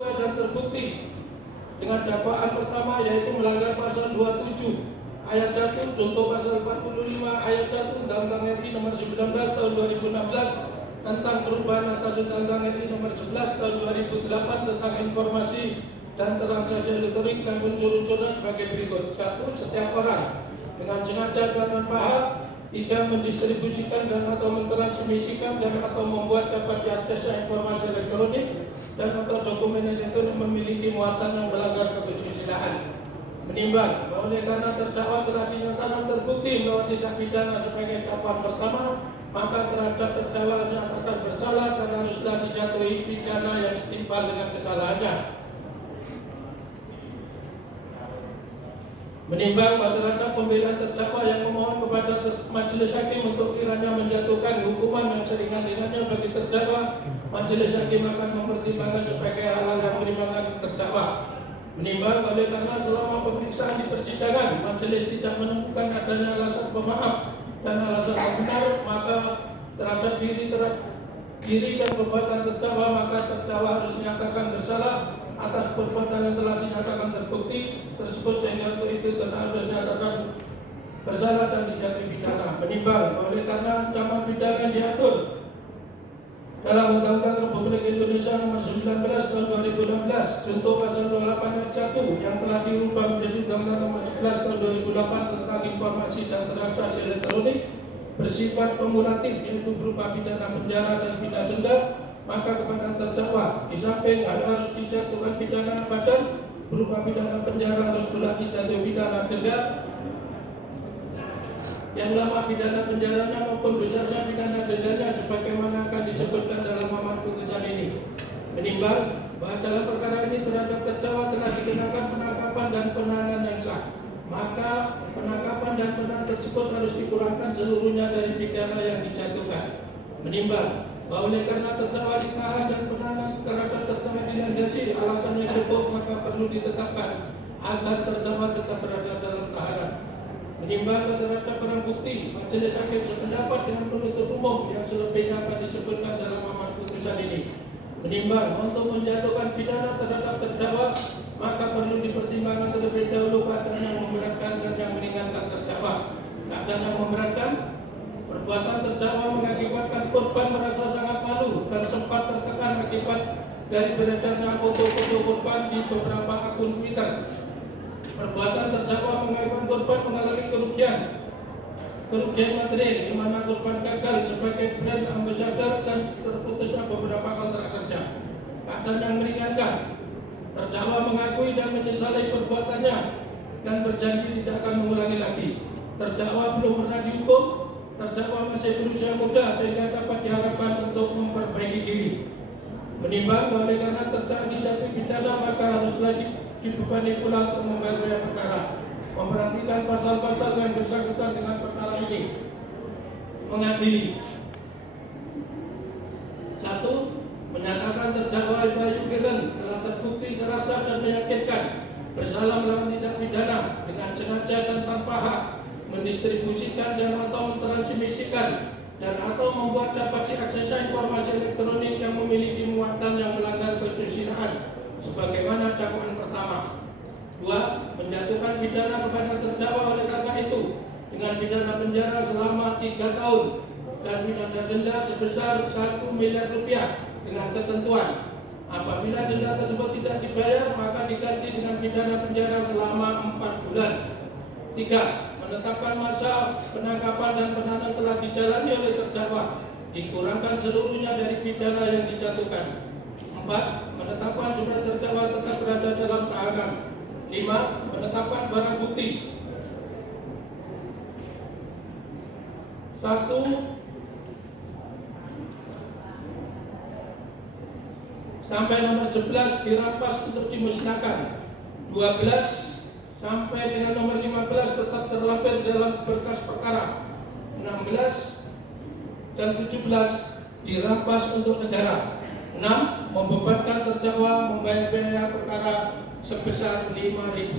dan terbukti dengan dakwaan pertama, yaitu melanggar pasal 27 ayat 1 contoh pasal 45 ayat 1 Undang-Undang RI nomor 19 tahun 2016 tentang perubahan atas Undang-Undang RI nomor 11 tahun 2008 tentang informasi dan transaksi elektronik dan unsur-unsurnya sebagai berikut. 1. Setiap orang dengan sengaja dan tanpa hak tidak mendistribusikan dan atau mentransmisikan dan atau membuat dapat diaksesnya informasi elektronik dan atau dokumen elektronik memiliki muatan yang melanggar kesusilaan. Menimbang bahwa oleh karena terdakwa telah dinyatakan terbukti bahwa tindak pidana sebagai dakwaan pertama, maka terhadap terdakwa dinyatakan bersalah dan haruslah dijatuhi pidana yang setimpal dengan kesalahannya. Menimbang bahwa terhadap pembelaan terdakwa yang memohon kepada majelis hakim untuk kiranya menjatuhkan hukuman yang seringan-ringannya bagi terdakwa, majelis hakim akan mempertimbangkan sebagai hal-hal yang meringankan terdakwa. Menimbang oleh karena selama pemeriksaan di persidangan majelis tidak menemukan adanya alasan pemaaf dan alasan pembenar, maka terhadap diri dan perbuatan terdakwa, maka terdakwa harus dinyatakan bersalah atas perbuatan yang telah dinyatakan terbukti tersebut, sehingga untuk itu terdakwa harus dinyatakan bersalah dan dijatuhi pidana. Menimbang oleh karena ancaman pidana yang diatur dalam Undang-Undang Republik Indonesia nomor 19 tahun 2016 contoh pasal 28 ayat 1 yang telah dirubah menjadi Undang-Undang nomor 11 tahun 2008 tentang informasi dan transaksi elektronik bersifat kumulatif, yaitu berupa pidana penjara dan pidana denda, maka kepada terdakwa di samping harus dijatuhkan pidana badan berupa pidana penjara, harus pula dijatuhi pidana denda yang lama pidana penjaranya maupun besarnya pidana dendanya sebagaimana akan disebutkan dalam amar putusan ini. Menimbang bahwa dalam perkara ini terhadap terdakwa telah dikenakan penangkapan dan penahanan yang sah, maka penangkapan dan penahanan tersebut harus dikurangkan seluruhnya dari pidana yang dijatuhkan. Menimbang bahwa oleh karena terdakwa ditahan dan penahanan terhadap terdakwa dilandasi alasan yang cukup, maka perlu ditetapkan agar terdakwa tetap berada dalam tahanan. Menimbang terhadap barang bukti, majelis hakim sependapat dengan penuntut umum yang selebihnya akan disebutkan dalam amar putusan ini. Menimbang untuk menjatuhkan pidana terhadap terdakwa, maka perlu dipertimbangkan terlebih dahulu keadaan yang memberatkan dan yang meringankan terdakwa. Keadaan yang memberatkan, perbuatan terdakwa mengakibatkan korban merasa sangat malu dan sempat tertekan akibat dari beredarnya foto-foto korban di beberapa akun Twitter. Perbuatan terdakwa mengakibatkan korban mengalami kerugian material, di mana korban gagal sebagai brand ambassador dan terputusnya beberapa kontrak kerja. Keadaan yang meringankan, terdakwa mengakui dan menyesali perbuatannya dan berjanji tidak akan mengulangi lagi. Terdakwa belum pernah dihukum, terdakwa masih berusia muda sehingga dapat diharapkan untuk memperbaiki diri. Menimbang bahwa oleh karena terdakwa dijatuhi pidana, maka haruslah dibebani pula untuk membayar biaya perkara. Memperhatikan pasal-pasal yang bersangkutan dengan perkara ini. Mengadili. 1. Menyatakan terdakwa Bayu Firdan telah terbukti serasa dan meyakinkan bersalah melakukan tindak pidana dengan sengaja dan tanpa hak mendistribusikan dan atau mentransmisikan dan atau membuat dapat diaksesnya informasi elektronik yang memiliki muatan yang melanggar kesusilaan sebagaimana dakwaan pertama. 2. Menjatuhkan pidana kepada terdakwa oleh karena itu dengan pidana penjara selama 3 tahun dan pidana denda sebesar 1 miliar rupiah dengan ketentuan apabila denda tersebut tidak dibayar maka diganti dengan pidana penjara selama 4 bulan. 3. Menetapkan masa penangkapan dan penahanan telah dijalani oleh terdakwa dikurangkan seluruhnya dari pidana yang dijatuhkan. 4. Menetapkan supaya terdakwa tetap berada dalam tahanan. 5. Menetapkan barang bukti 1 sampai nomor 11 dirampas untuk dimusnahkan. 12 sampai dengan nomor 15 tetap terlampir dalam berkas perkara. 16 dan 17 dirampas untuk negara. 6. Membebankan terdakwa membayar biaya perkara sebesar Rp5.000.